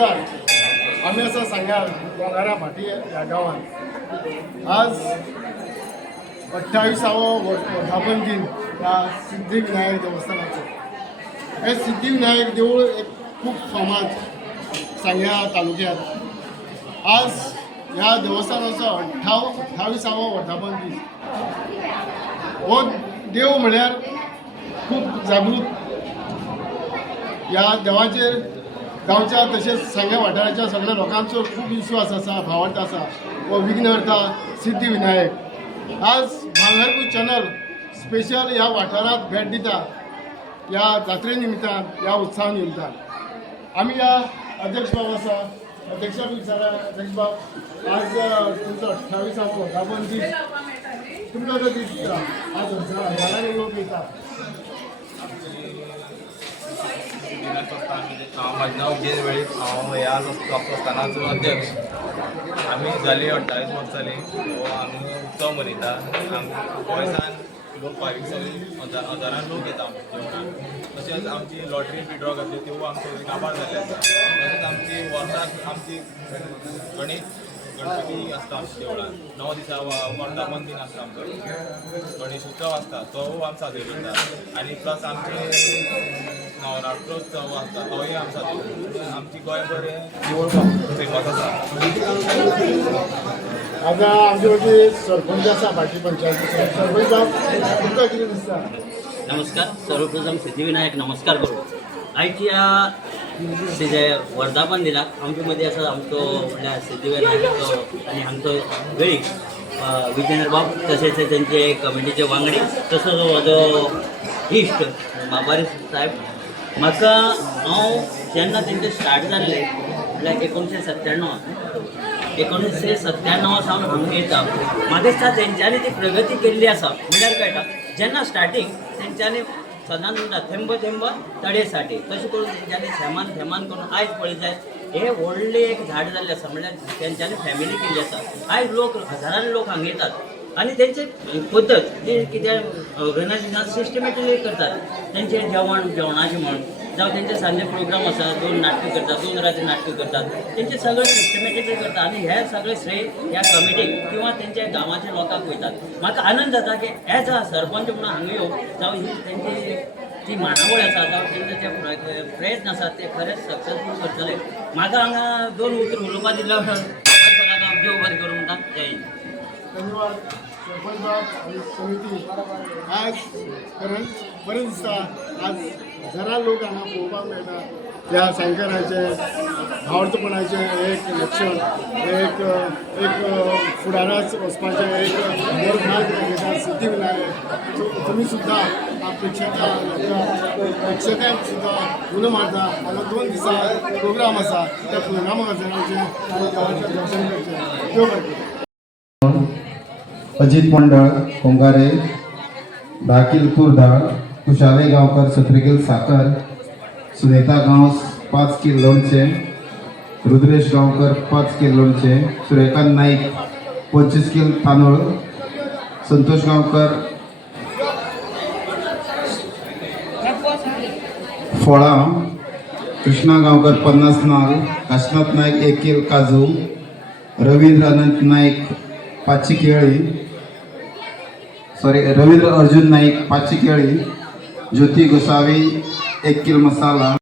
नमस्कार. आम्ही असं सांगाल गोंगारा भाटी या गावात. आज अठ्ठावीसावं वर्धापन दिन या सिद्धिविनायक देवस्थानाचं. हे सिद्धिविनायक देऊळ एक खूप फामाद सांग्या तालुक्यात. आज ह्या देवस्थानाचो अठ्ठाव अठ्ठावीसावो वर्धापन दीस हो देव म्हळ्यार खूप जागृत. या देवाचेर गांवच्या तशेंच सांग्या वाठाराच्या सगळ्या लोकांचो खूप विश्वास आसा भावार्थ आसा व विघ्नहर्ता सिद्धिविनायक. आज भांगरपूर चॅनल स्पेशल ह्या वाठारात भेट दिता ह्या जात्रे निमित्तान ह्या उत्सवा निमित्तान आम्ही या अध्यक्ष बाब आसा अध्यक्षाक विचारा अध्यक्ष बाब आज अ, तुमचो अठ्ठावीसावो वर्धापन दीस तुमकां जो दीस दिसता. आज हजारांनी लोक येतात. दिनाचो असता. हांव म्हाजें नांव वेळीप हांव ह्या संस्थानाचो अध्यक्ष आमी जाली अठ्ठावीस वर्सां जाली हो आमी उत्सव मनयता गोंयसान लोक फारीक सगळी हजार हजारान लोक येता जेवणाक तशेंच आमची लॉटरी बी घातली त्यो आमचे काबार जाल्ले आसा तशेंच आमची वर्साक आमची गणीत गणपती आसता आमच्या देवळान णव दिसा वर्धापन दिन आसता आमचो. गणेश उत्सव आसता तो आमी साजरो करता आनी प्लस आमचे नवरात्रोत्सव आसता तोय आमची गोंयभर हें देवूळ फेमस आसा आज आमचे वरती सरपंच आसा भाटी पंचायतीचो सरपंच बाब तुमकां कितें दिसता? नमस्कार. सर्वप्रथम सिद्धिविनायक नमस्कार करू. आयच्या जे वर्धापन दिनाक आमचे मदीं आसा आमचो म्हणल्यार सिद्धिविनायक आनी आमचो वेळीक विजयनगर बाब तशेंच तेंचे कमिटीचे वांगडी तसोच म्हजो इश्ट बाबारी साहेब म्हाका हांव जेन्ना तेंचे स्टार्ट जाल्ले म्हणल्यार एकोणशे सत्त्याण्णव एकोणीसशे सत्त्याण्णव सावन हांगा येता म्हाका दिसता तेंच्यांनी ती प्रगती केल्ली आसा म्हणल्यार कळटा जेन्ना स्टार्टींग तेंच्यांनी सदांच म्हणटा थेंब थेंब तडे साठे तशें करून तेंच्यांनी थेमान थेमान करून आयज पळयत जायत हे व्हडलें एक झाड जाल्लें आसा म्हणल्यार तेंच्यांनी फॅमिली केल्ली आसा आयज लोक हजारांनी लोक हांगा येतात आनी पद्धत पद्दत की कितें ऑर्गनायजेशन सिस्टमॅटिकली करतात. तेंचें जेवण जेवणाचें म्हण जावं तेंचे सांजे प्रोग्राम आसा दोन नाटकां करतात दोन राती नाटकां करतात तेंचे सगळे सिस्टमॅटिकली करतात. आनी हे सगळे श्रेय ह्या कमिटीक किंवा तेंच्या गांवाच्या लोकांक वयतात म्हाका आनंद जाता की हे जा सरपंच म्हणून हांगा येवं जावं ही तेंची ती मानावळ आसा जावं तेंचे जे प्रयत्न आसात ते खरेंच सक्सेसफूल करतले म्हाका हांगा दोन उतर उलोवपा दिल्या देव बरें करूं म्हणटा जय हिंद धन्यवाद सरपंच आणि समिती. आज कारण बरें आज जरा लोक हांगा पळोवपाक मेळटा त्या सँकराचे भावर्थपणाचे एक लक्षण एक एक फुडाराच वचपाचें एक बरो मार्ग घेता सिद्धिविनायक. सो तुमी सुद्दां ह्या प्रेक्षकां प्रेक्षकांक सुद्दां उलो मारता हांगा दोन दिसा प्रोग्राम आसा त्या प्रोग्रामा खातीर आमचे देवाचें दर्शन करचें देव बरें अजित मंडळ कोंगारे धाकील तुरधाळ कुशाले गांवकर सत्रिकेल साकर सुनेता गांवस पाच किल लोणचे रुद्रेश गांवकर पाच किल लोणचे सुरेकांत नाईक पंचवीस किल तांदूळ संतोष गांवकर फळा कृष्णा गांवकर पन्नास नाल काशनाथ नाईक एक किल काजू रवींद्र अनंत नाईक पाचशे केळी सॉरी रवींद्र अर्जुन नाईक पाचशे केळी ज्योती गोसावी एक किल मसाला